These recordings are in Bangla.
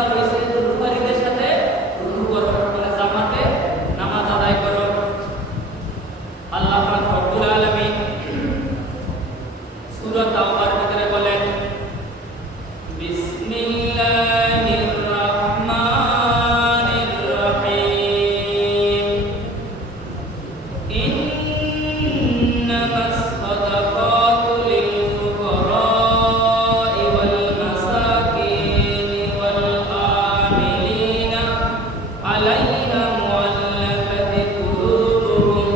নাম্বার হয়েছে রুকুকারীদের সাথে রুকু করো, মানে জামাতে নামাজ আদায় করো। আল্লাহ পাক রব্বুল আলামিন সূরা তাওবার ভিতরে বলেন, বিসমিল্লাহির রাহমানির রহিম, ইন্নামাস সাদাকাতু লিল ফুকারা'i ওয়াল মাসাকিনি ওয়াল আমিলিনা আলাইহা মুআল্লাফাতি কুলুবুহুম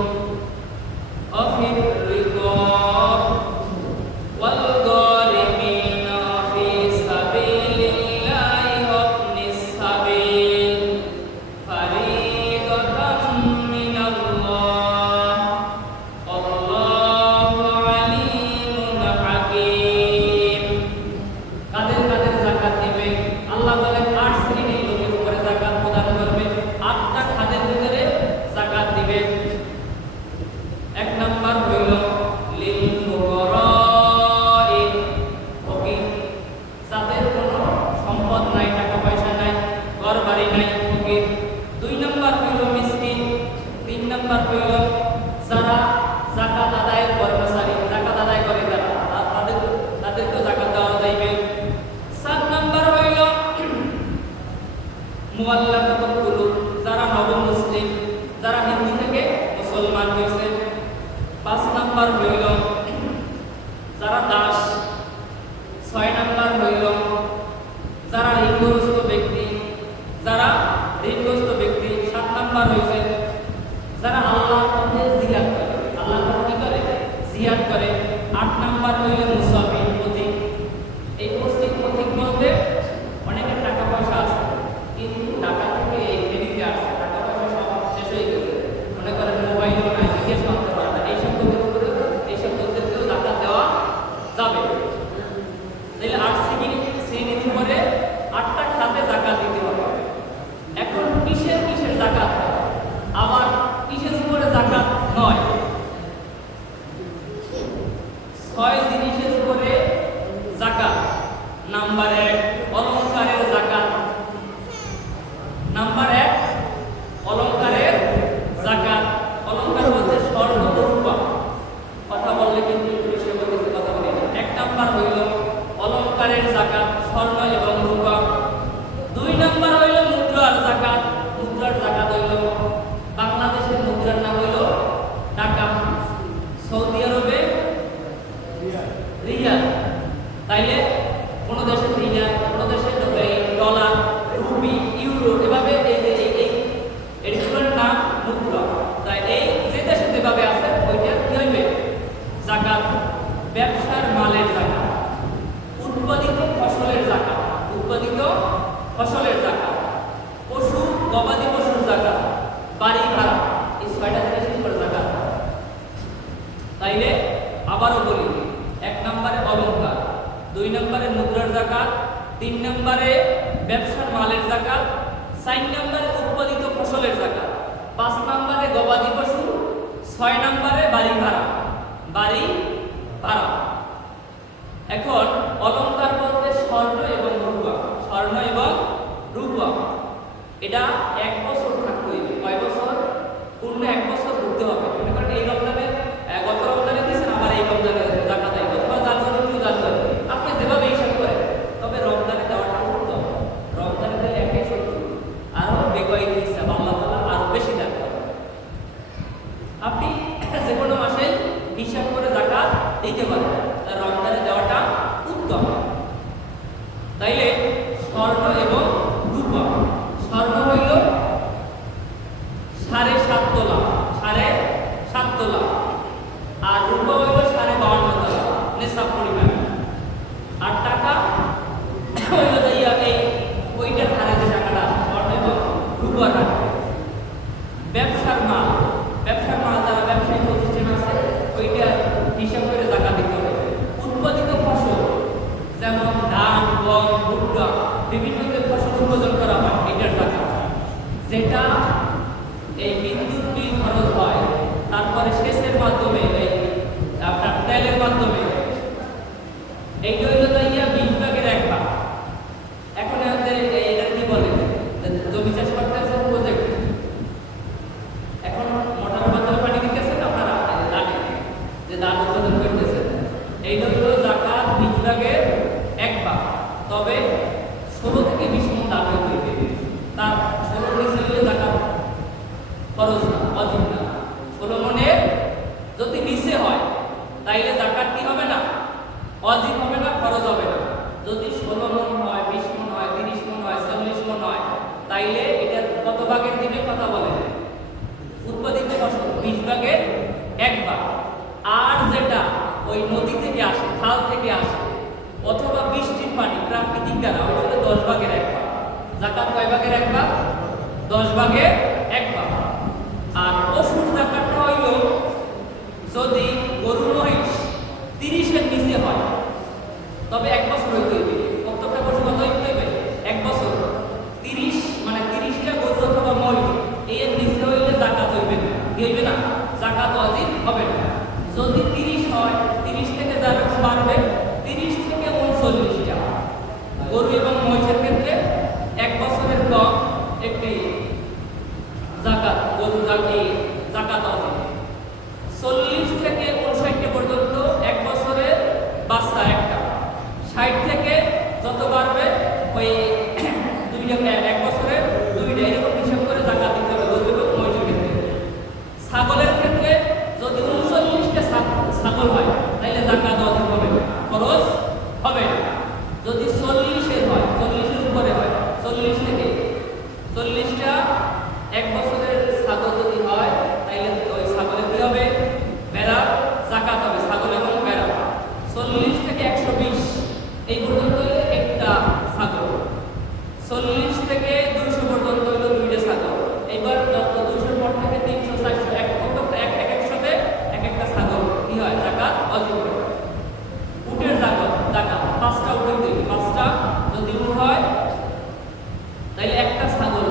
ওয়া ফির রিকাব ওয়াল গারিমিনা ফি সাবিলিল্লাহি ওয়া ইবনিস সাবিল ফারিদাতাম মিনাল্লাহ আল্লাহু আলিমুন হাকীম। কাদের কাদের যাকাত দিবে? আল্লাহ বলেন ৮ শ্রেণীর লোকের উপরে যাকাত প্রদান করবে। ৮টা খাতের ভিতরে যাকাত দিবে। ১ নাম্বার হইল লিল ফুকারা'i, ফকির, যাদের কোনো সম্পদ নাই, টাকা পয়সা নাই, ঘর বাড়ি নাই, ফকির। ২ নাম্বার হইল মিসকিন। ৩ নাম্বার হইল যারা যাকাত আদায়ের কর্মচারী, যাকাত আদায় করে যারা, তাদেরকেও যাকাত দেওয়া যাইবে। ৭ নাম্বার হইল মুআল্লাফাতুল কুলুব, যারা নবমুসলিম, যারা হিন্দু থেকে মুসলমান হয়েছে। ৫ নাম্বার হইল যারা দাস। ৬ নাম্বার হইল যারা ঋণগ্রস্ত ব্যক্তি, যারা ঋণগ্রস্ত ব্যক্তি। ৭ নাম্বার হইছে যারা আল্লাহর পথে জিহাদ করে, আল্লাহর পথে কি করে? জিহাদ করে। ৮ নাম্বার হইল মুসাফির, পথিক। এই পথিক বলতে অনেকের টাকা পয়সা আছে, কিন্তু টাকা থেকে এই ফেরিতে আসছে, টাকা পয়সা সব শেষ হয়ে গেছে, মনে করেন মোবাইলও নাই, জিজ্ঞেস করতে পারে না, এইসব লোকের উপরে, এইসব লোকদেরকেও যাকাত দেওয়া যাবে। তাহলে ৮ শ্রেণীর উপরে ৮টা খাতে যাকাত দিতে হবে। এখন কিসের কিসের যাকাত, আবার কিসের উপরে যাকাত নয়? ৬ জিনিসের উপরে যাকাত। নাম্বার ১ অলংকারের যাকাত। নাম্বার ১ অলংকারের যাকাত। অলংকার বলতে স্বর্ণ রূপা, কথা বললে কিন্তু পুলিশে বলতে কথা বলি না। ১ নাম্বার হইল অলংকারের যাকাত, স্বর্ণ এবং রূপা। ২ নাম্বার হইল মুদ্রার যাকাত। মুদ্রার যাকাত হইল, বাংলাদেশের মুদ্রার নাম হইল টাকা, সৌদি আরবে রিয়াল। তাইলে কোন দেশের রিয়াল, কোন দেশের ডলার, রুপি, ইউরো, এভাবে এইগুলোর নাম মুদ্রা। তাই এই যে দেশে যেভাবে আছে ওইটা কি হইবে? যাকাত। ব্যবসার মালের যাকাত, উৎপাদিত ফসলের যাকাত, উৎপাদিত ফসলের যাকাত, পশু গবাদি পশুর যাকাত, বাড়ি ভাড়া, এই ৬টা জিনিসের উপর যাকাত। তাইলে আবারও বলি, ১ নম্বরে অলংকার, ২ নম্বরে মুদ্রার যাকাত, ৩ নম্বরে ব্যবসার মালের যাকাত, ৪ নম্বরে উৎপাদিত ফসলের যাকাত, ৫ নম্বরে গবাদি পশু, ৬ নম্বরে বাড়ি ভাড়া, বাড়ি ভাড়া। এখন অলংকার বলতে স্বর্ণ এবং রূপা, স্বর্ণ এবং রূপা, এটা ১ বছর থাকতে হইবে। কয় বছর? পূর্ণ ১ বছর ঘুরতে হবে। মনে করেন এই রমজানে, গত রমজানে দিয়েছেন, আবার এই রমজানে যাকাত আইবে, অথবা জানুয়ারি টু জানুয়ারি, আপনি যেভাবে হিসাব করেন। তবে রমজানে দেওয়াটা উত্তম। রমজানে দিলে ১৬০, আরো বেগয় হিসাব আল্লাহ তাআলা আরো বেশি দেন। আপনি যে কোনো মাসে হিসাব করে যাকাত দিতে পারেন, রমজানে দেওয়াটা উত্তম। তাইলে স্বর্ণ এবং রূপা, স্বর্ণ হইল ৭.৫ তোলা, ৭.৫ তোলা, আর রূপা হইল ৫.৫ তোলা, নেশাব পরিমাণ। আর টাকা হইল এই ওইটার হারে যে টাকাটা, স্বর্ণ এবং রূপার হারে। ব্যবসার মাল, ব্যবসার মাল যারা ব্যবসায়ী প্রতিষ্ঠান আছে, ওইটা হিসাব করে যাকাত দিতে হবে। উৎপাদিত ফসল, যেমন ধান, গম, ভুট্টা, বিভিন্ন যে ফসল উৎপাদন করা হয়, এটার যাকাত। যেটা এই বিদ্যুৎ বিল খরচ হয়, তারপরে সেচের মাধ্যমে, আপনার তেলের মাধ্যমে, এইটা হইল 20 ভাগের 1 ভাগ। এখন এটার কি জাকাত কয় ভাগের এক ভাগ? 10 ভাগের এক ভাগ। আর পশুর জাকাতটা হইল যদি গরু মহিষ 30 এর নিচে হয় তবে 1 বছর হইতে হইবে। প্রত্যেকটা পশু কত হইতে হইবে? 1 বছর। 30 মানে 30টা গরু অথবা মহিষ এর নিচে হইলে জাকাত হইবে না। কি হইবে না? জাকাত ওয়াজিব হবে না। যদি 30 হয়, 30 থেকে যারা বাড়বে 30 থেকে 39টা গরু এবং মহিষের ক্ষেত্রে 1 বছরের কম একটি জাকাত গরু জাকাত ওয়াজিব। 40 থেকে 59 পর্যন্ত 1 বছরের বাচ্চা একটা। 60 থেকে যত বাড়বে ওই দুইটা 1 বছরের দুইটা এরকম হিসাব করে জাকাত দিতে হবে গরু এবং মহিষের ক্ষেত্রে। ছাগলের ক্ষেত্রে যদি 39টা ছাগল হয় তাহলে জাকাত ওয়াজিব হবে না, খরচ হবে না। যদি 40 এর হয়, 40 এর উপরে হয়, 40 থেকে 40টা 1 বছরের ছাগল যদি হয় তাহলে ওই ছাগলের কি হবে? বেড়া জাকাত হবে, ছাগল এবং বেড়া। 40 থেকে 120 এই পর্যন্ত হইলে একটা ছাগল। 40 থেকে 200 পর্যন্ত হইল দুইটা ছাগল। এইবার যত 200 পর থেকে 300 400 এক একসাথে এক একটা ছাগল কি হয়? জাকাত ওয়াজিব হয়। উটের জাকাত 5টা উটের দিন 5টা যদি উট হয় তাহলে একটা ছাগল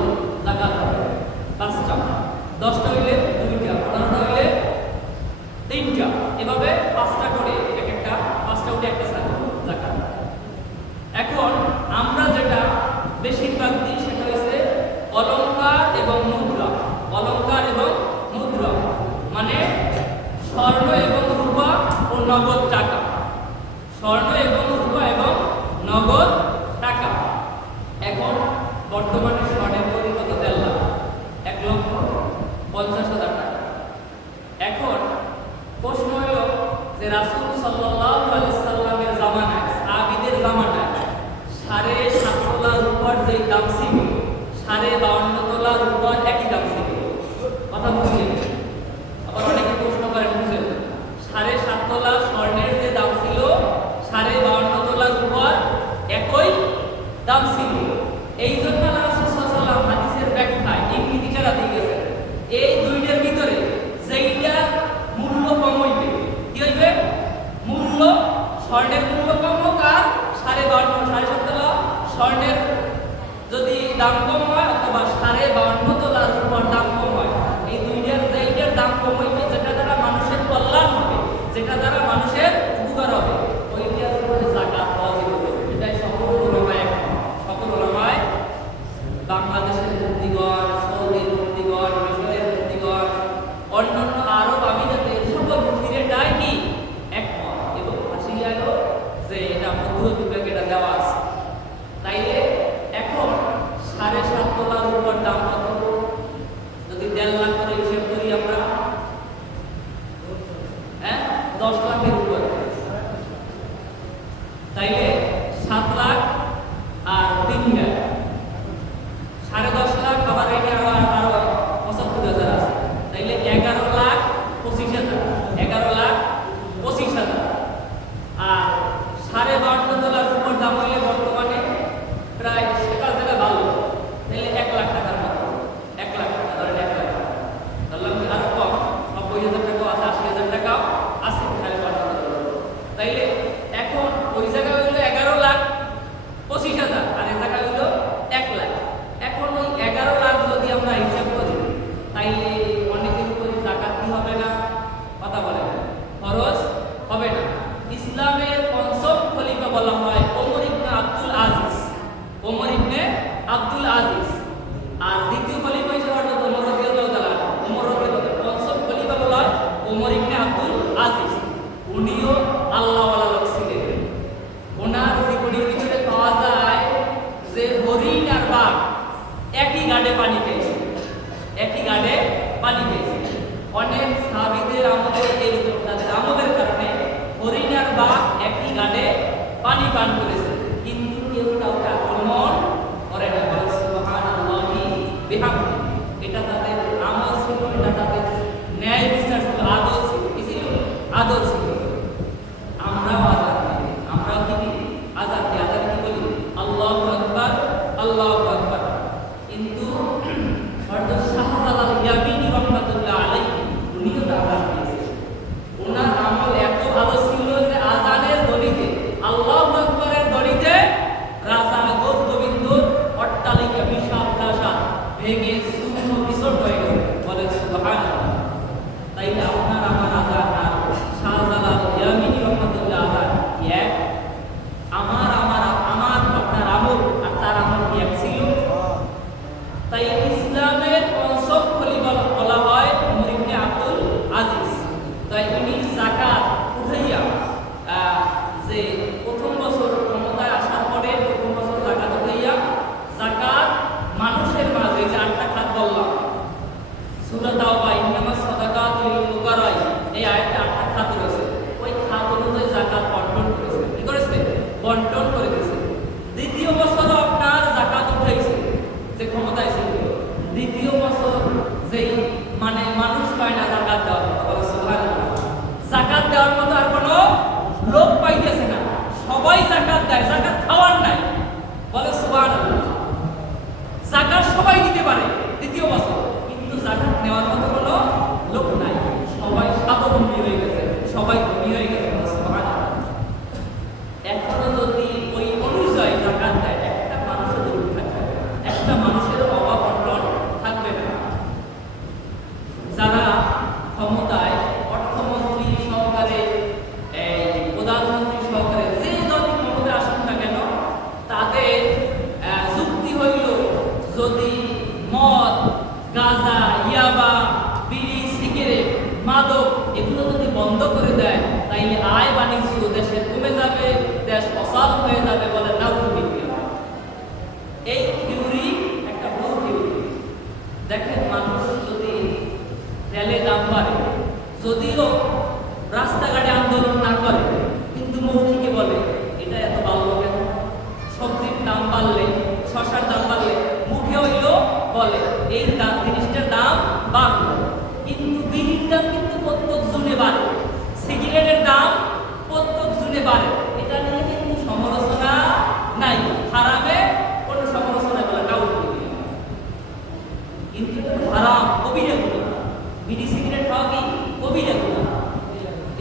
জাকাত হবে 5টা। 10টা হইলে 2টা, 15টা হইলে 3টা, এভাবে 5টা করে এক একটা 5টা উটে একটা ছাগল জাকাত। এখন আমরা যেটা বেশিরভাগ দিই সেটা হচ্ছে অলংকার এবং মুদ্রা। অলংকার এবং মুদ্রা মানে স্বর্ণ এবং রূপা ও নগদ টাকা। স্বর্ণ এবং রূপা এবং নগদ টাকা। এখন বর্তমানে স্বর্ণের মূল্য কত? 1.5 লাখ, 1,50,000 টাকা। এখন প্রশ্ন হলো যে রাসূল সাল্লাল্লাহু আলাইহি সাল্লামের জামানায়, সাহাবীদের জামানায় 7.5 তোলা রূপার যে দাম ছিল 52.5 তোলা রূপার একই দাম ছিল। কথা বুঝলেন? আবার অনেকে প্রশ্ন করেন বুঝলেন 7.5 তোলা স্বর্ণের যে দাম ছিল 52.5 তোলা রূপার একই দাম ছিল। এই জন্য রাসূল সাল্লাল্লাহু আলাইহি ওয়াসাল্লাম হাদিসের ব্যাখ্যায় ইঙ্গিত ইশারা দিয়ে গেছেন এই দুইটার ভিতরে যেইটা মূল্য কম হইবে কি হইবে? মূল্য স্বর্ণের মূল্য কম হোক আর 52.5 তোলা স্বর্ণের যদি দাম কম হয় অথবা 52.5 তোলা রূপার দাম কম হয়, এই দুইটার দাম কম হইবে যেটা দ্বারা মানুষের কল্যাণ হবে, যেটা দ্বারা মানুষের উপকার হবে, ওইটার উপরে জাকাত ওয়াজিব হবে। এটাই সকল উলামায়ে সকল উলামায়ে বাংলাদেশের মুফতিগণ, সৌদির মুফতিগণ, মিশরের মুফতিগণ, অন্যান্য আরব আমিরাতের সকল মুফতিরাই কি একমত এবং আসিয়ালো যে এটা মধ্যবিভাগে এটা দেওয়া আছে। তাইলে এখন 7.5 তোলা রূপার দাম কত? যদি 1.5 লাখ করে হিসাব করি আমরা, 10 লাখের উপরে, তাইলে 7 লাখ আর 3 লাখ 10.5 লাখ, আবার এটা আরো 75,000 আছে, তাইলে 11,25,000, 11,25,000। আর 52.5 তোলা রূপার দাম হইলে বর্তমানে প্রায় সেটা যেটা ভালো তাহলে 1 লাখ টাকার মতো, 1 লাখ টাকা ধরেন, 1 লাখ ধরলাম কি আরো কম, 90,000 টাকাও আছে, 80,000 টাকাও আছে। তাইলে এখন ওই জায়গায় হইলো 11,25,000 আর এই জায়গায় হইলো 1 লাখ। এখন ওই 11 লাখ যদি আমরা হিসাব করি তাইলে অনেকের উপরে জাকাত কি হবে না? কথা বলেন, খরচ হবে না। ইসলামের পঞ্চম খলিফা বলা হয় ওমর ইবনে আব্দুল আজিজ, ওমর ইবনে আব্দুল আজিজ। আর দ্বিতীয় খলিফা হিসেবে হযরত ওমর রাদিয়াল্লাহু তাআলা, ওমর রাদিয়াল্লাহু তাআলা। পঞ্চম খলিফা বলা হয় ওমর ইবনে আব্দুল আজিজ। উনিও আল্লাহওয়ালা লোক ছিলেন। ওনার জীবনীর ভিতরে পাওয়া যায় যে হরিণ আর বাঘ একই গাড়ে পানি খেয়েছে, একই গাড়ে পানি খেয়েছে। অনেক সাহাবীদের আমলের এরকম, তাদের আমলের কারণে হরিণ আর বাঘ একই গাড়ে পানি পান করেছে, কিন্তু কেউ কাউকে আক্রমণ করে না। সুবহানাল্লাহি বিহামদিহি। এটা তাদের আমল ছিল, এটা তাদের ন্যায় বিচার ছিল, আদল ছিল। কি ছিল? আদল ছিল। আমরাও আযান দিই, আমরাও কি আযান দিই? আযান কি বলি? আল্লাহু আকবার, আল্লাহু আকবার। যদি মদ, গাঁজা, ইয়াবা, বিড়ি, সিগারেট, মাদক এগুলো যদি বন্ধ করে দেয়, তাইলে আয় বাণিজ্য দেশে কমে যাবে, দেশ অসাল হয়ে যাবে বলে নাউজুবিল্লাহ। এই থিওরি একটা ভুল থিওরি। দেখেন, মানুষ যদি তেলে দাম বাড়ে, যদিও রাস্তাঘাটে আন্দোলন না করে, কিন্তু মৌখিকে বলে এটা এত বাড়লো কেন, সবজির দাম বাড়লে, শশার দাম বাড়লে মুখে হইলো বলে এই জিনিসটার দাম বাড়লো। কিন্তু বিড়ির দাম কিন্তু প্রত্যেক জনে বাড়ে, সিগারেটের দাম প্রত্যেক জনে বাড়ে। এটা নিয়ে কিন্তু সমালোচনা নাই, হারামে কোনো সমালোচনা বলে নাউজুবিল্লাহ। কিন্তু হারাম, কবিরা গুনাহ। বিড়ি সিগারেট খাওয়া কি কবিরা গুনাহ।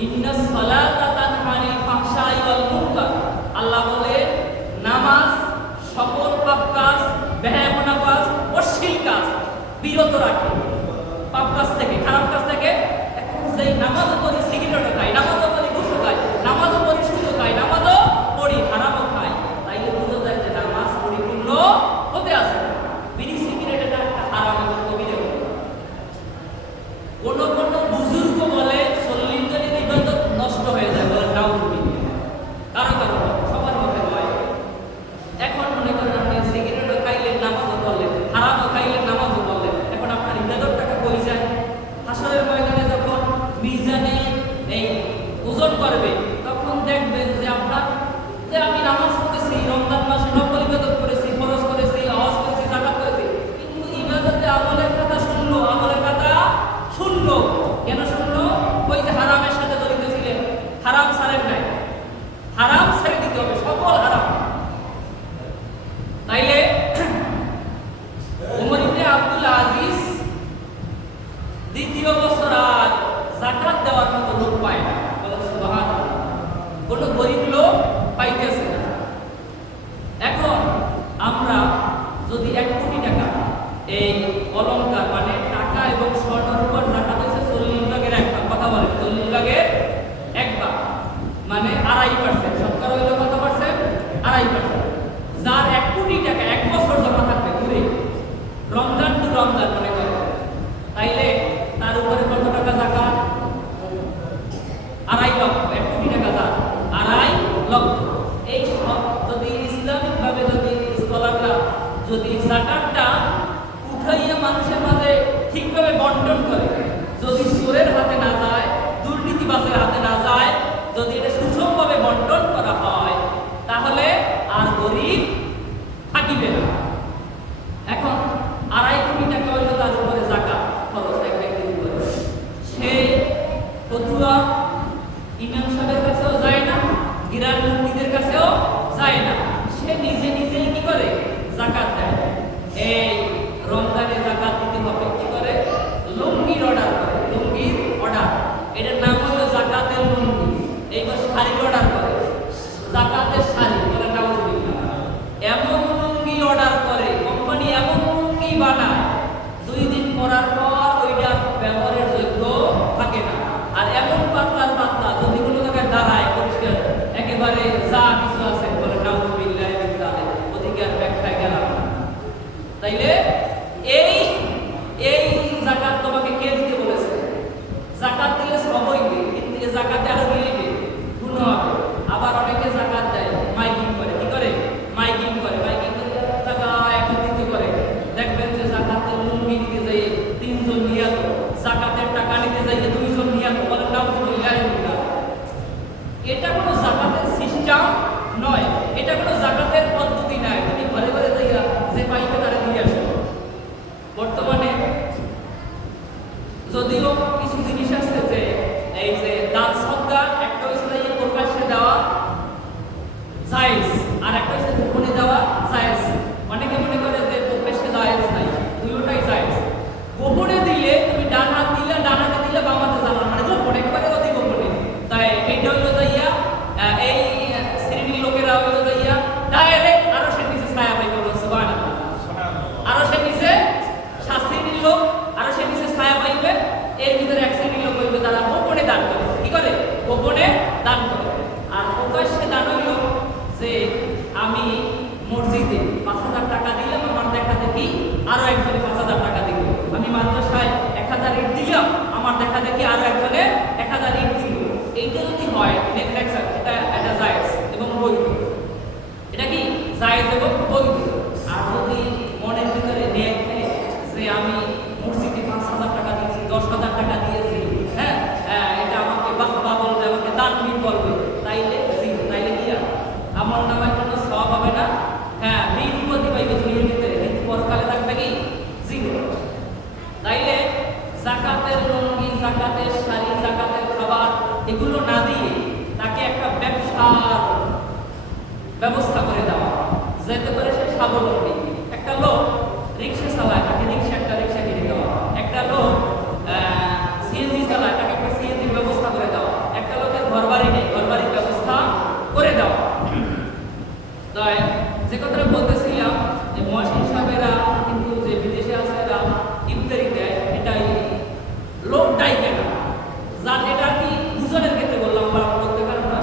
ইন্নাস সালাতা তানহা আনিল ফাহশাই ওয়াল মুনকার। আল্লাহ বলে নামাজ সকল পাপ কাজ, বেহায়াপনা কাজ, অশ্লীল কাজ বিরত রাখে, পাপ কাজ থেকে, খারাপ কাজ থেকে। এখন যেই নামাজও পড়ি, সিগারেটও খাই, নামাজও পড়ি, ঘুষও খাই, নামাজও পড়ি, সুদও খাই, নামাজও পড়ি, হারামও খাই, তাইলে বুঝা যায় যে নামাজ পরিপূর্ণ হতে আছে। বিড়ি সিগারেট এটা একটা হারাম এবং কবিরা গুনাহ। কোনো বুজুর্গ বলে 40 দিনের ইবাদত নষ্ট হয়ে যায় বলে নাউজুবিল্লাহ। কারো কারো সবার মধ্যে হয়। এখন মনে করেন আপনি সিগারেটও খাইলেন, নামাজও পড়লেন, হারামও খাইলেন, নামাজও পড়লেন, এখন আপনার ইবাদতটাকে কই যায়? হাসরের ময়দানে যখন মিজানে এই ওজন করবে, তখন দেখবেন যে আপনার যে আমি নামাজ পড়েছি, রমজান মাসে নফল ইবাদত করেছি, ফরজ করেছি, হজ করেছি, যাকাত করেছি, কিন্তু ইবাদতে আমলের কথা শূন্য, আমলের কথা শূন্য। কেন শূন্য? ওই যে হারামের সাথে জড়িত ছিলেন, হারাম ছাড়েন নাই, হারাম ছেড়ে দিতে হবে, সকল হারাম। তাইলে ওমর ইবনে আব্দুল আজিজ দ্বিতীয় বছর আর যাকাত দেওয়ার মতো লোক পায় না, বলে সুবহানাল্লাহ। কোনো গরিব লোক পাইতেছে না। এখন আমরা যদি 1 কোটি টাকা এই অলংকার মানে টাকা এবং স্বর্ণের উপর টাকা হয়েছে 40 ভাগের 1 ভাগ, কথা বলেন 40 ভাগের 1 ভাগ মানে 2.5%, সরকার হইল কত পার্সেন্ট? 2.5%। যার 1 কোটি টাকা 1 বছর জমা থাকবে ঘুরে, রমজান টু রমজান মনে করে, তাইলে তার উপরে কত টাকা যাকাত? 2.5 লক্ষ। 1 কোটি টাকা যার 2.5 লক্ষ। এই সব যদি ইসলামিক ভাবে যদি স্কলাররা যদি যাকাতটা উঠাইয়া মানুষের মাঝে ঠিকভাবে বন্টন করে, যদি চোরের হাতে না যায়, দুর্নীতিবাজের হাতে না যায়, যদি এটা সুষমভাবে বন্টন করা হয়, তাহলে আর গরিব থাকিবে না। এখন 2.5 কোটি টাকা হইল তার উপরে যাকাত খরচ এক ব্যক্তির উপরে। সে ফতুয়া ইমাম সাহেবের কাছেও যায় না, গিরার মুফতিদের কাছেও যায় না, সে নিজে নিজেই কি করে? যাকাত দেয়। এই রমজানে যাকাত দিতে হবে, কি করে? লুঙ্গির অর্ডার করে, লুঙ্গির অর্ডার, এটার নাম হলো যাকাতের লুঙ্গি। এইবার শাড়ির অর্ডার করে, যাকাতের শাড়ি, বলে নাউজুবিল্লাহ। এমন লুঙ্গি অর্ডার করে, কোম্পানি এমন লুঙ্গি বানায়, 2 দিন পরার পর ওইটা ব্যবহারের যোগ্য থাকে না। আর এমন পাতলা পাতলা, যদি কোনো জায়গায় দাঁড়ায় পরিষ্কার একেবারে যা কিছু আছে, বলে নাউজুবিল্লাহ, ওদিকে আর ব্যাখ্যায় গেলাম না। তাইলে আরো একজনে 5,000 টাকা দিল। আমি মাদ্রাসায় 1000 ইট দিলাম, আমার দেখা দেখি আরো একজনে 1000 ইট দিল। এইটা যদি হয় নেটফ্লিক্স, এটা জায়েজ এবং বৈধ। এটা কি জায়েজ এবং বৈধ। আর যদি মনের ভিতরে নেক যে আমি মসজিদে 5,000 টাকা দিয়েছি, 10,000 টাকা দিয়েছি, হ্যাঁ এটা আমাকে বাহবা বলবে, আমাকে তানবীর বলবে, তাইলে কি আমার নামায় কোনো সওয়াব হবে না। হ্যাঁ, বিপদই পাইবে দুনিয়ার ভিতরে, কিন্তু পরকালে থাকবে কি জিরো। তাইলে যাকাতের লুঙ্গি, যাকাতের শাড়ি, যাকাতের খাবার এগুলো না দিয়ে তাকে একটা ব্যবসার ব্যবস্থা করে দেওয়া, যাতে করে সে স্বাবলম্বী। একটা লোক রিক্সা চালায়, তাকে একটা রিক্সা কিনে দেওয়া। একটা লোক সিএনজি চালায়, তাকে একটা সিএনজির ব্যবস্থা করে দেওয়া। একটা লোকের ঘরবাড়ি নেই, ঘরবাড়ির ব্যবস্থা করে দেওয়া। তাই যে কথাটা বলতেছিলাম যে মহসিন সাহেবেরা কিন্তু যে বিদেশে আছে এরা ইফতারি দেয়, এটাই লোকটাই কেন যার, এটা কি দুজনের ক্ষেত্রে বললাম বা বলতে পারবো না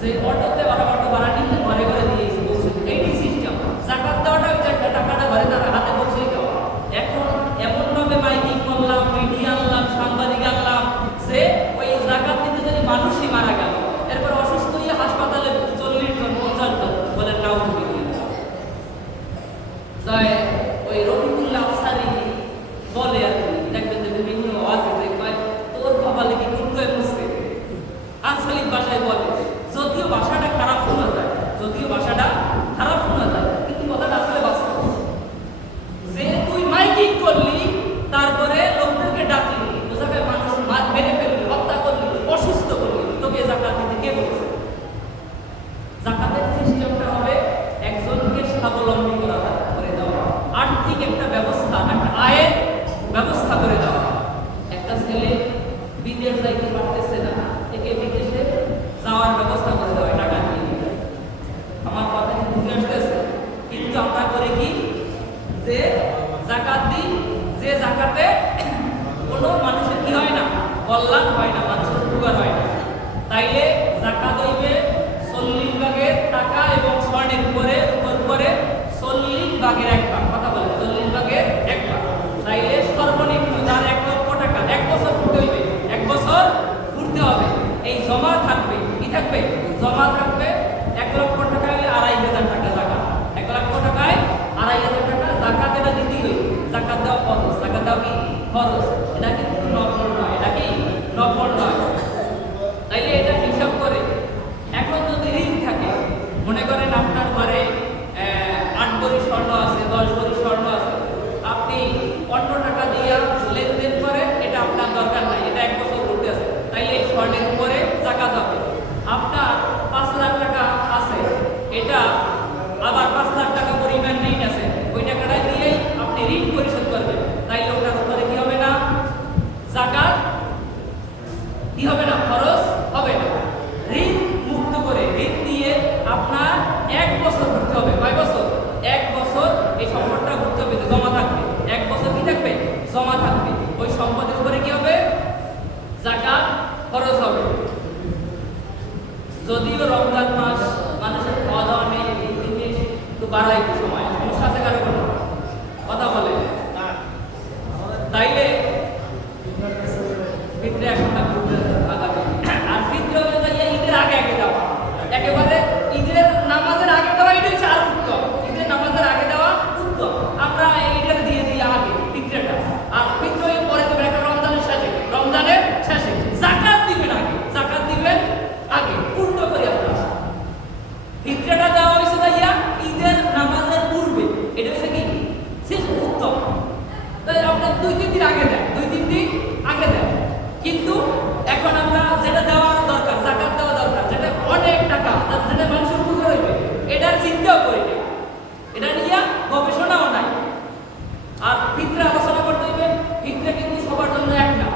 যে অটোতে ওরা অটো ভাড়া নিয়ে ঘরে ঘরে দিয়েছে, বলছে এইটাই সিস্টেম। জাকাত দেওয়াটা ওই যে টাকাটা ঘরে তারা হাতে পৌঁছেই দেওয়া। এখন এমনভাবে মাইকিং করলাম, মিডিয়া আনলাম, সাংবাদিক আনলাম যে ওই জাকাত দিতে যদি মানুষই মারা গেল, এরপর অসুস্থ হয়ে হাসপাতালে 40 জন 50 জন বলেন নাও। তাই ওই রফিকুল্লাহ আফসারি বলে আর কি, দেখবেন যে বিভিন্ন আওয়াজে যে কয় তোর কপালে কি কুকুরে বসছে, আঞ্চলিক ভাষায় বলে। যদিও ভাষাটা খারাপ শোনা যায়, কিন্তু কথাটা আসলে বাস্তব। যে তুই মাইকিং করলি, তারপরে লোকদেরকে ডাকলি, বোঝা যায় মানুষ মেরে ফেললি, হত্যা করলি, অসুস্থ করলি, তোকে জাকাত দিতে কে বলছে? জাকাতের সিস্টেমটা হবে একজনকে স্বাবলম্বী করা করে দেওয়া, আর্থিক একটা ব্যবস্থা, একটা আয়ের ব্যবস্থা করে দেওয়া। একটা ছেলে বিদেশ যাইতে পারতেছে না, একে বিদেশে যাওয়ার ব্যবস্থা করে দেওয়া, টাকা দিয়ে। আমার কথা কি বুঝে আসতেছে? কিন্তু আমরা করি কি যে জাকাত দিই, যে জাকাতে কোনো মানুষের কি হয় না, কল্যাণ হয় না, মানুষের উপকার হয় না। তাইলে জাকাত হইবে 40 ভাগের টাকা এবং স্বর্ণের উপরে 40 ভাগের 1 ভাগ। কথা বলে 40 ভাগের 1 ভাগ। তাইলে সর্বনিম্ন যার 1 লক্ষ টাকা 1 বছর ঘুরতে হইবে, 1 বছর ঘুরতে হবে, এই জমা থাকবে, কি থাকবে? জমা থাকবে। 1 লক্ষ টাকা হলে 2,500 টাকা জাকাত। 1 লক্ষ টাকায় 2,500 টাকা জাকাত, এটা দিতেই হইবে। জাকাত দেওয়া ফরজ, জাকাত দেওয়া কি ফরজ? এটা কিন্তু নফল নয়, এটা কি নফল নয়। তাইলে এটা হিসাব করে এখন যদি ঋণ থাকে, মনে করেন আপনার ঘরে 8 ভরি স্বর্ণ আছে, 10 ভরি স্বর্ণ আছে, আপনি 15 টাকা দিয়ে লেনদেন করেন, এটা আপনার দরকার নাই, এটা 1 বছর ঘুরতে আছে, তাইলে এই স্বর্ণের উপরে জাকাত হবে। আপনার 5 লাখ টাকা আছে, এটা আবার 5 লাখ টাকা পরিমাণ ঋণ আছে, ওই টাকাটা দিয়েই আপনি ঋণ পরিশোধ করবেন, তাইলে ওটার উপরে কি হবে না? জাকাত কি হবে না? খরচ হবে না। ঋণ মুক্ত করে, ঋণ দিয়ে আপনার 1 বছর ঘুরতে হবে। কয় বছর? 1 বছর এই সম্পদটা ঘুরতে হবে, জমা থাকবে। 1 বছর কি থাকবে? জমা থাকবে। ওই সম্পদের উপরে কি হবে? জাকাত খরচ হবে। যদিও রমজান মাস, মানুষের খাওয়া দাওয়া নেই, জিনিস একটু বাড়াই সময়, সমস্যা আছে কারো কোনো? কথা বলে তাইলে ফিতরে এখন আগামী, আর ফিতরে হলে যাইয়া ঈদের আগে দেওয়া, একেবারে ঈদের নামাজের আগে দেওয়া, এটা হচ্ছে আর উত্তম। ঈদের নামাজের আগে দেওয়া উত্তম। আমরা ঈদের দিয়ে দিই আগে ফিতরেটা, আর ফিতরে পরে দেবেন একটা রমজানের শেষে। জাকাত দিবেন আগে, জাকাত দিবেন আগে, উল্টো করে আপনার ফিতরেটা দেওয়া হয়েছে যাইয়া ঈদের নামাজের পূর্বে, এটা হচ্ছে কি শেষ উত্তম। তাই আপনার 2-3 দিন আগে দেন, 2-3 দিন আগে দেন। কিন্তু এখন আমরা যেটা দেওয়ার দরকার, জাকাত দেওয়া দরকার, যেটা অনেক টাকা, যেটা মানুষের উপকার হইবে, এটার চিন্তাও করি না, এটা নিয়ে গবেষণাও নাই। আর ফিতরে আলোচনা করতে হইবে, ফিতরে কিন্তু সবার জন্য এক না,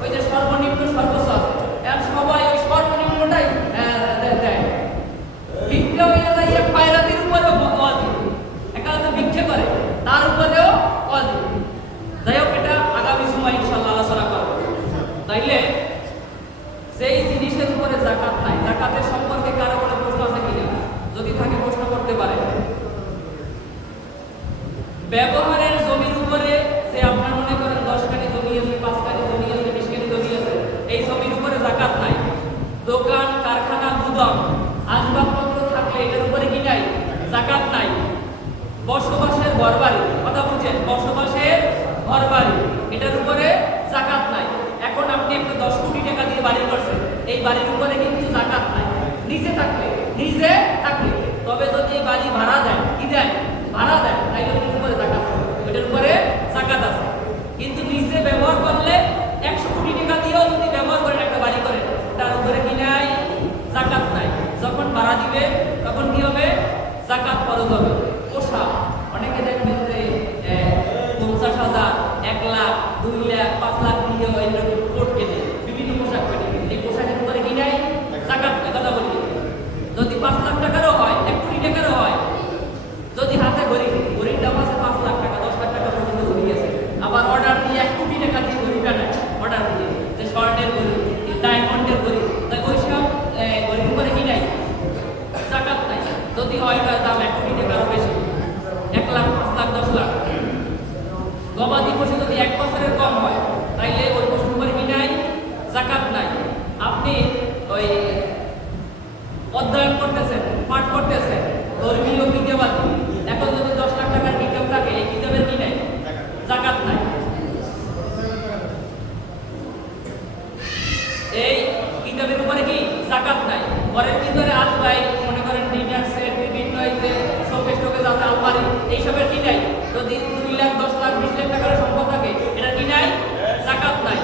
ওই যে সর্বনিম্ন সর্বোচ্চ আছে, আর সবাই ওই সর্বনিম্নটাই দেয়। ফিতরে হইয়া যাইয়া খয়রাতির উপরেও ওয়াজিব, একান্ত ভিক্ষা করে তার উপরেও ওয়াজিব। যাই হোক, এটা আগামী সময় ইনশাআল্লাহ আলোচনা করব। তাইলে সেই জিনিসের উপরে জাকাত নাই, জাকাতের সম্পর্কে কারো কোনো প্রশ্ন আছে কিনা? যদি থাকে প্রশ্ন করতে পারে। ব্যবহারের জমির জাকাত নাই। বসবাসের ঘরবাড়ি, কথা বুঝছেন, বসবাসের ঘরবাড়ি, এটার উপরে জাকাত নাই। এখন আপনি একটা 10 কোটি টাকা দিয়ে বাড়ি করছেন, এই বাড়ির উপরে কিন্তু জাকাত নাই। নিজে থাকলে তবে যদি এই বাড়ি ভাড়া দেন, কি দেন, ভাড়া দেন, তাই ওটার উপরে জাকাত আছে, ওটার উপরে জাকাত আছে। কিন্তু নিজে ব্যবহার করলে 100 কোটি টাকা দিয়েও যদি ব্যবহার করেন, একটা বাড়ি করেন, তার উপরে কি নাই, জাকাত নাই। যখন ভাড়া দিবে তখন কি হবে, জাকাত ফরজ হবে। পোশাক, অনেকে দেখবেন যে 50,000, 1 লাখ, 2 লাখ, 5 লাখ দিয়ে এরকম কোট কেনে, বিভিন্ন পোশাক কেনে, এই পোশাকের উপরে কি নাই, জাকাত নাই। কথা বলি, যদি 5 লাখ টাকারও হয়, 1 কোটি টাকারও হয়, যদি হাতে ঘড়ির দাম আছে 5 লাখ টাকা, 10 লাখ টাকা পর্যন্ত ঘড়ি আছে, আবার অর্ডার দিয়ে 1 কোটি টাকা দিয়ে ঘড়ি বানায়, অর্ডার দিয়ে যে স্বর্ণের ঘড়ি, ডায়মন্ডের ঘড়ি, তাই ওইসব ঘড়ির উপরে কি নাই, জাকাত নাই। যদি হয় তার দাম 1 কোটি টাকারও বেশি, 1 লাখ, 5 লাখ, 10 লাখ। গবাদি পশু যদি 1 বছরের কম হয়, তাইলে ওই পশুর উপরে কি নাই, জাকাত নাই। আপনি ওই অধ্যয়ন করতেছেন, পাঠ করতেছেন, ধর্মীয় কিতাবাদি, এখন যদি 10 লাখ টাকার কিতাব থাকে, এই কিতাবের কি নাই, জাকাত নাই। এই কিতাবের উপরে কি জাকাত নাই। ঘরের ভিতরে আলমারি, মনে করেন ডিনার সেট, বিভিন্ন শোকেস টোকেস আছে, আলমারি, এইসবের কি নাই। যদি 2 লাখ, 10 লাখ, 20 লাখ টাকার সম্পদ থাকে, এটা কি নাই, জাকাত নাই।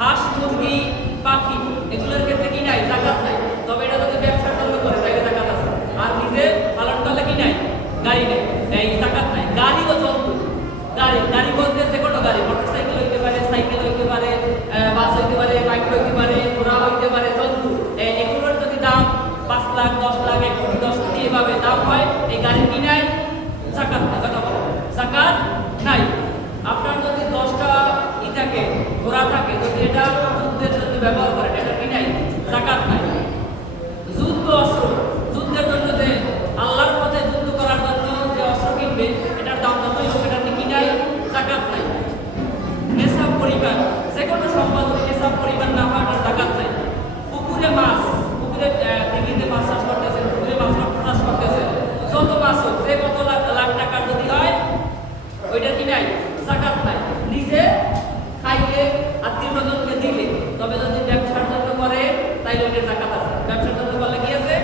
হাঁস, মুরগি, পাখি, এগুলোর ক্ষেত্রে কি নাই, জাকাত নাই। তবে এটা যদি ব্যবসার জন্য করে, তাইলে জাকাত আছে। আর নিজে পালন করলে কি নাই, গাড়ি নেই, এই জাকাত নাই। গাড়ি ও জন্তু, গাড়ি বলতে যে কোনো গাড়ি, মোটরসাইকেল হইতে পারে, সাইকেল হইতে পারে, বাস হইতে পারে, বাইক হইতে পারে, ঘোড়া হইতে পারে, জন্তু, এগুলোর যদি দাম 5 লাখ, 10 লাখ, 1 কোটি, 10 কোটি এভাবে দাম হয়, এই গাড়ির কি নাই, জাকাত নাই। কথা বলো, জাকাত নাই। আপনার যদি 10টা থাকে, ঘোড়া থাকে, যদি এটা যুদ্ধের জন্য ব্যবহার করেন, এটা কি নাই, জাকাত নাই। যুদ্ধ অস্ত্র, যুদ্ধের জন্য যে আল্লাহর পথে যুদ্ধ করার জন্য যে অস্ত্র কিনবে, এটার দাম যতই হোক, এটা কি নাই, জাকাত নাই। নেশাব পরিমাণ, যে কোনো সম্পদ যদি নেশাব পরিমাণ না হয়, এটার জাকাত নাই। পুকুরে মাছ, পুকুরে দিঘিতে মাছ চাষ করতেছে, পুকুরে মাছ চাষ করতেছে, যত মাছ হোক, যে কত লাখ টাকার যদি হয়, ওইটার কি নাই, জাকাত নাই। নিজে খাইলে, আত্মীয় স্বজনকে দিলে, তবে যদি ব্যবসার জন্য করে, তাইলে ওইটার জাকাত আছে। ব্যবসার জন্য করলে কি আছে,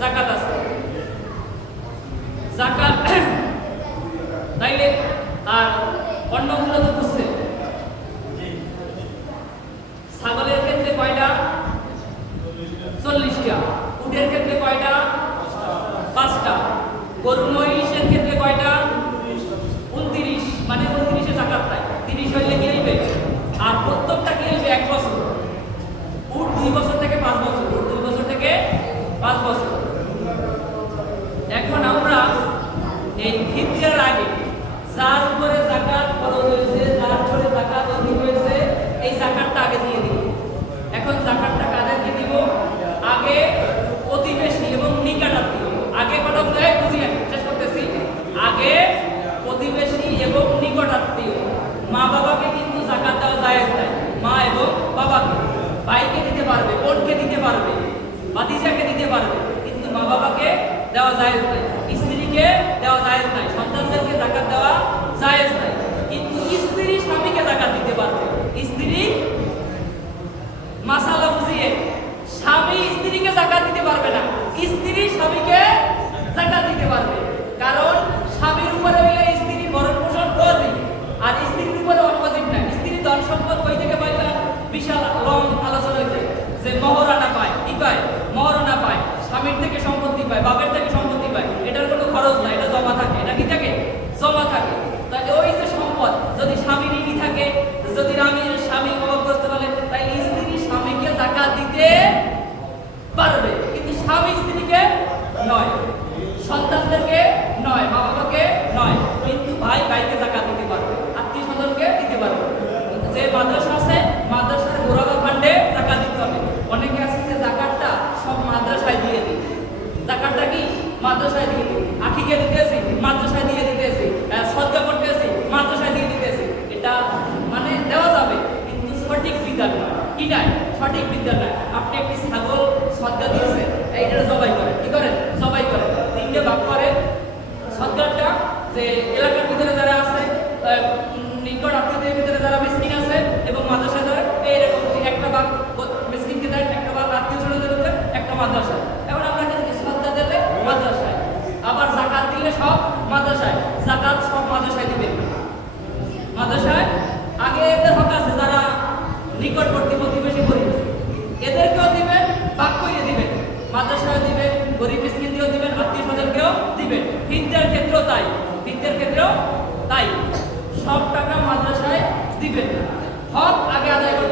জাকাত আছে, জাকাত। তাইলে আর অন্যগুলো তো বুঝছে। ছাগলের ক্ষেত্রে কয়টা, 40টা। উটের ক্ষেত্রে কয়টা, 5টা। গরু মহিষের ক্ষেত্রে কয়টা, 29। মানে 29-এ জাকাত নাই। 30 হইলে কি হইবে, আর প্রত্যেকটা কি হইবে 1 বছর। উট 2 বছর থেকে 5 বছর, উট 2 বছর থেকে 5 বছর। এখন আমরা এই ফিতরার আগে যার উপরে জাকাত ফরজ হয়েছে, যার উপরে জাকাত অধিক হয়েছে, এই জাকাতটা আগে দিয়ে দিব। এখন জাকাতটা কাদেরকে দিব, আগে প্রতিবেশী এবং নিকটাত্মীয়। আগে কথা বুঝিয়ে শেষ করতেছি। আগে প্রতিবেশী এবং নিকটাত্মীয়। মা বাবাকে কিন্তু জাকাত দেওয়া জায়েজ নাই। মা এবং বাবাকে, ভাইকে দিতে পারবে, বোনকে দিতে পারবে, ভাতিজাকে দিতে পারবে, কিন্তু মা বাবাকে দেওয়া জায়েজ নাই। স্ত্রীকে দেওয়া জায়েজ নাই। সন্তানদেরকে জাকাত দেওয়া জায়েজ নাই। কিন্তু স্ত্রী স্বামীকে জাকাত দিতে পারবে। স্ত্রী, মাসালা বুঝিয়ে, স্বামী স্ত্রীকে জাকাত দিতে পারবে না, স্ত্রী স্বামীকে জাকাত দিতে পারবে। কারণ স্বামীর উপরে হইলে স্ত্রী ভরণ পোষণ ওয়াজিব, আর স্ত্রীর উপরে ওয়াজিব না। স্ত্রী ধন সম্পদ কই থেকে পাইবে, বিশাল লং আলোচনা হইতে, যে মহারানা পায়, কি পায়, মহারানা পায়, স্বামীর থেকে সম্পত্তি পায়, বাপের থেকে সম্পত্তি পায়, এটার কোনো খরচ না, এটা জমা থাকে। এটা কি থাকে, জমা থাকে। তাই ওই যে সম্পদ যদি স্বামী ঋণী থাকে, যদি স্বামী অভাব করতে পারে, তাই স্ত্রী স্বামীকে জাকাত দিতে পারবে, কিন্তু স্বামী স্ত্রীকে নয়, সন্তানদেরকে নয়, মা বাবাকে নয়। কিন্তু ভাই ভাইকে জাকাত দিতে পারবে, আত্মীয় স্বজনকে দিতে পারবে। যে মাদ্রাসা আছে, মাদ্রাসার গোরাবা ফান্ডে জাকাত দিতে হবে। অনেকে আছে যে জাকাতটা সব মাদ্রাসায় দিয়ে দিই, জাকাতটা কি মাদ্রাসায় দিয়ে দিই, আখিকে দিতেছি মাদ্রাসায় দিয়ে দিতেছি, সদকা করতেছি মাদ্রাসায় দিয়ে দিতেছি। এটা মানে দেওয়া যাবে, কিন্তু সঠিক বিধান নয়। কি নাই, সঠিক বিধান নয়। আপনি একটি ছাগল সদকা দিয়েছেন, এইটা জবাই করেন, কি করেন, জবাই করেন, 3টে ভাগ করেন, সব টাকা মাদ্রাসায় দিবেন না, হক আগে আদায় করতে